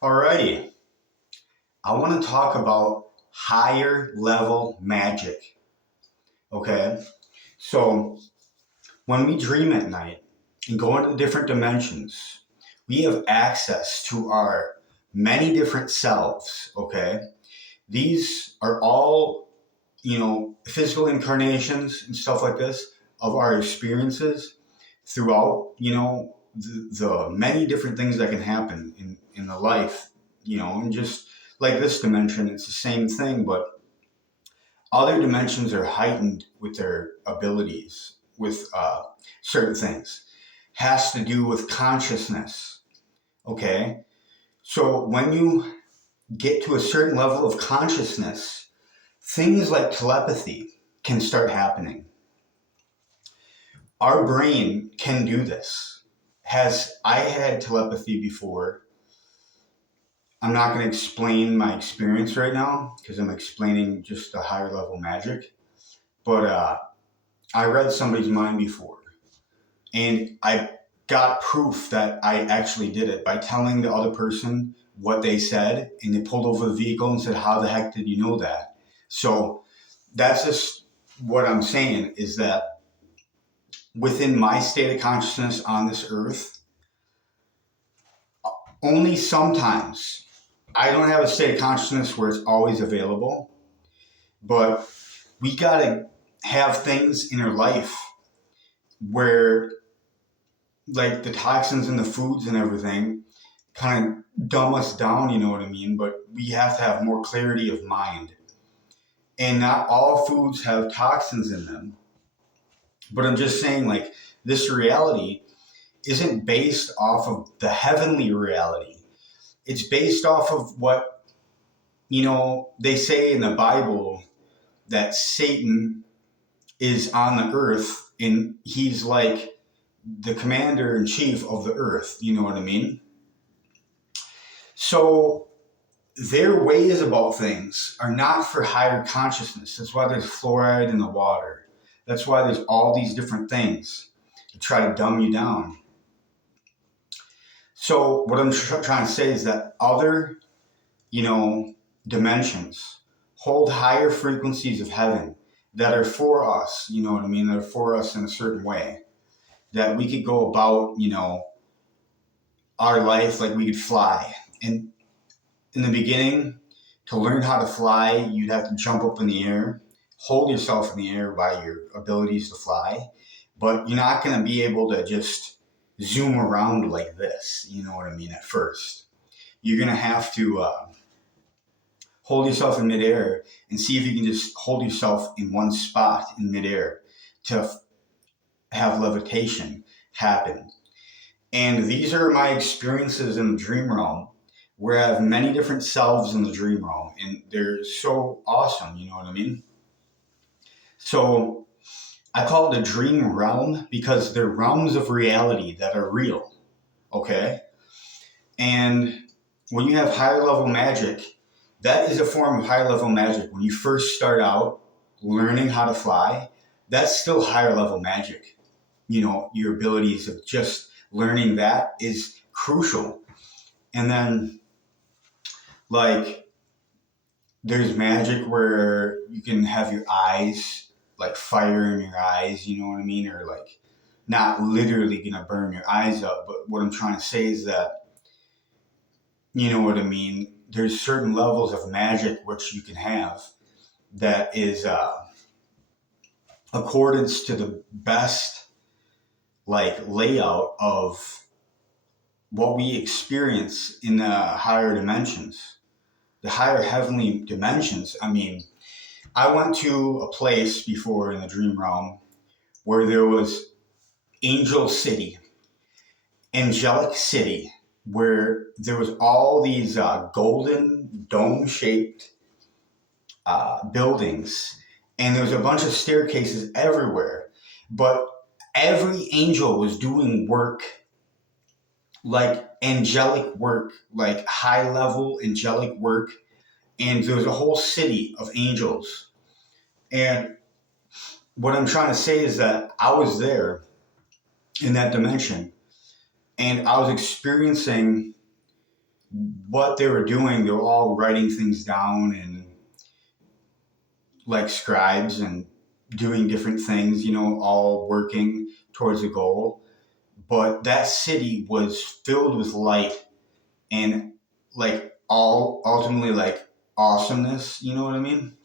Alrighty, I want to talk about higher level magic. Okay, so when we dream at night and go into different dimensions, we have access to our many different selves. Okay, these are all, physical incarnations and stuff like this of our experiences throughout, the many different things that can happen in the life, and just like this dimension, it's the same thing, but other dimensions are heightened with their abilities with certain things. Has to do with consciousness. Okay. So when you get to a certain level of consciousness, things like telepathy can start happening. Our brain can do this. Has I had telepathy before? I'm not going to explain my experience right now because I'm explaining just the higher level magic. But I read somebody's mind before, and I got proof that I actually did it by telling the other person what they said, and they pulled over the vehicle and said, "How the heck did you know that?" So that's just what I'm saying is that within my state of consciousness on this earth, only sometimes I don't have a state of consciousness where it's always available, but we got to have things in our life where, like the toxins in the foods and everything, kind of dumb us down, you know what I mean? But we have to have more clarity of mind. And not all foods have toxins in them. But I'm just saying, like, this reality isn't based off of the heavenly reality. It's based off of what, they say in the Bible that Satan is on the earth and he's like the commander in chief of the earth. You know what I mean? So their ways about things are not for higher consciousness. That's why there's fluoride in the water. That's why there's all these different things to try to dumb you down. So what I'm trying to say is that other, dimensions hold higher frequencies of heaven that are for us, you know what I mean? That are for us in a certain way. That we could go about, our life like we could fly. And in the beginning, to learn how to fly, you'd have to jump up in the air, hold yourself in the air by your abilities to fly, but you're not going to be able to just zoom around like this, you know what I mean, at first. You're going to have to hold yourself in midair and see if you can just hold yourself in one spot in midair to have levitation happen. And these are my experiences in the dream realm where I have many different selves in the dream realm, and they're so awesome, you know what I mean? So I call it a dream realm because they're realms of reality that are real, okay? And when you have higher level magic, that is a form of higher level magic. When you first start out learning how to fly, that's still higher level magic. Your abilities of just learning that is crucial. And then, like, there's magic where you can have your eyes, like fire in your eyes, you know what I mean? Or like not literally gonna burn your eyes up, but what I'm trying to say is that, you know what I mean? There's certain levels of magic which you can have that is accordance to the best like layout of what we experience in the higher dimensions, the higher heavenly dimensions. I mean, I went to a place before in the dream realm where there was Angel City, Angelic City, where there was all these golden dome-shaped buildings, and there was a bunch of staircases everywhere. But every angel was doing work, like angelic work, like high level angelic work, and there was a whole city of angels. And what I'm trying to say is that I was there in that dimension, and I was experiencing what they were doing, they were all writing things down and like scribes and doing different things, all working towards a goal. But that city was filled with light and like all ultimately like awesomeness, you know what I mean?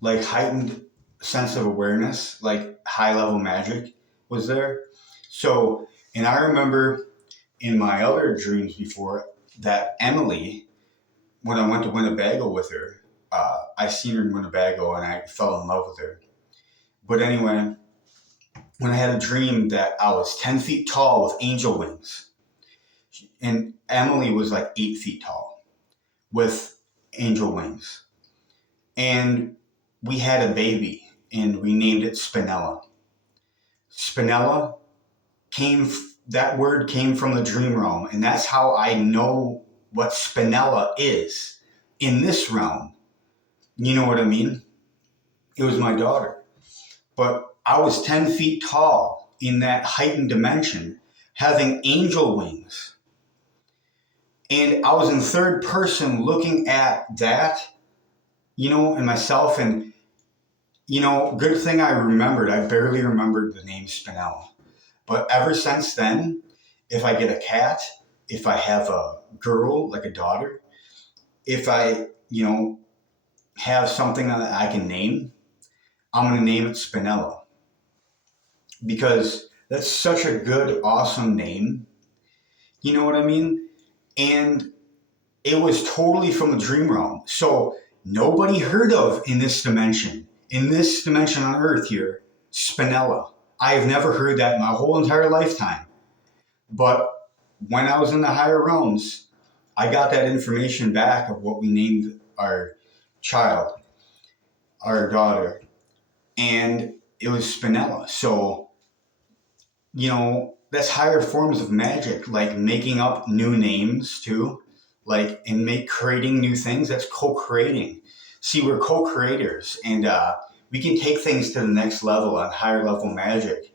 Like heightened sense of awareness, like high level magic was there. So, and I remember in my other dreams before that Emily, when I went to Winnebago with her, I seen her in Winnebago and I fell in love with her. But anyway, when I had a dream that I was 10 feet tall with angel wings, and Emily was like 8 feet tall with angel wings. And we had a baby and we named it Spinella. Spinella that word came from the dream realm, and that's how I know what Spinella is in this realm. You know what I mean? It was my daughter. But I was 10 feet tall in that heightened dimension, having angel wings. And I was in third person looking at that, and myself. And, good thing I remembered. I barely remembered the name Spinella. But ever since then, if I get a cat, if I have a girl, like a daughter, if I, have something that I can name, I'm going to name it Spinella. Because that's such a good, awesome name. You know what I mean? And it was totally from the dream realm. So nobody heard of in this dimension on Earth here, Spinella. I have never heard that in my whole entire lifetime. But when I was in the higher realms, I got that information back of what we named our child, our daughter, and it was Spinella. So, that's higher forms of magic, like making up new names too, like and creating new things. That's co-creating. See, we're co-creators, and we can take things to the next level on higher level magic.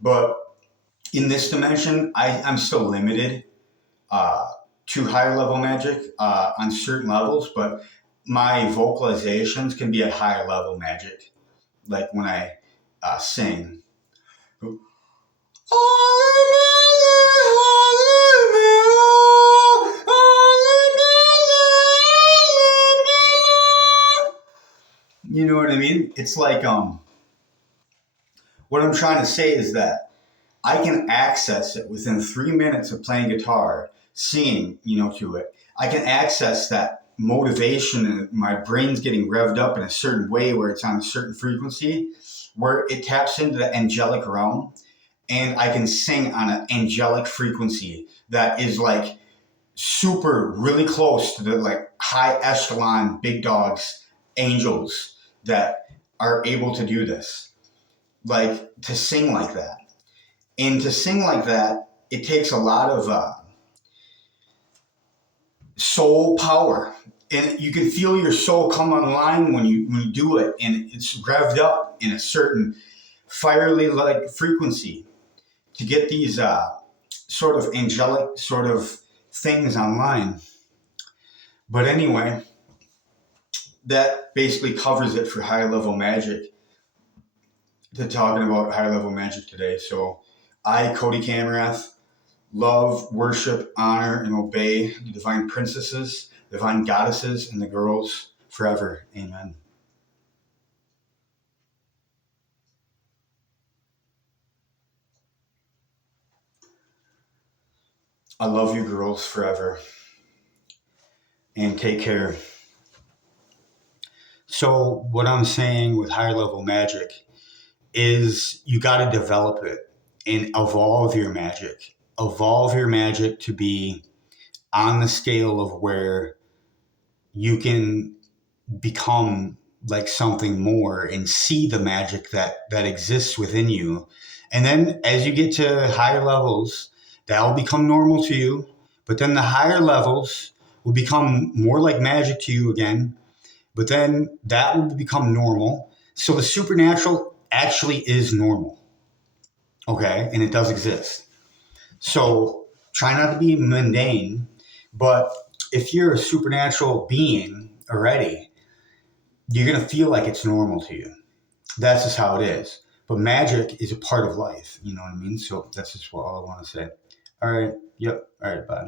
But in this dimension, I'm still limited to higher level magic on certain levels, but my vocalizations can be at higher level magic, like when I sing. You know what I mean? It's like what I'm trying to say is that I can access it within 3 minutes of playing guitar, singing, to it. I can access that motivation and my brain's getting revved up in a certain way where it's on a certain frequency, where it taps into the angelic realm, and I can sing on an angelic frequency that is like super, really close to the like high echelon big dogs, angels that are able to do this, like to sing like that. And to sing like that, it takes a lot of soul power, and you can feel your soul come online when you do it, and it's revved up in a certain fiery like frequency to get these sort of angelic sort of things online. But anyway, that basically covers it for higher level magic. To talking about higher level magic today. So I, Cody Kamrath, love, worship, honor, and obey the divine princesses, divine goddesses, and the girls forever. Amen. I love you, girls, forever. And take care. So what I'm saying with higher level magic is you got to develop it and evolve your magic. Evolve your magic to be on the scale of where you can become like something more and see the magic that exists within you. And then as you get to higher levels, that will become normal to you. But then the higher levels will become more like magic to you again. But then that will become normal. So the supernatural actually is normal. Okay. And it does exist. So try not to be mundane. But if you're a supernatural being already, you're going to feel like it's normal to you. That's just how it is. But magic is a part of life. You know what I mean? So that's just all I want to say. All right. Yep. All right. Bye.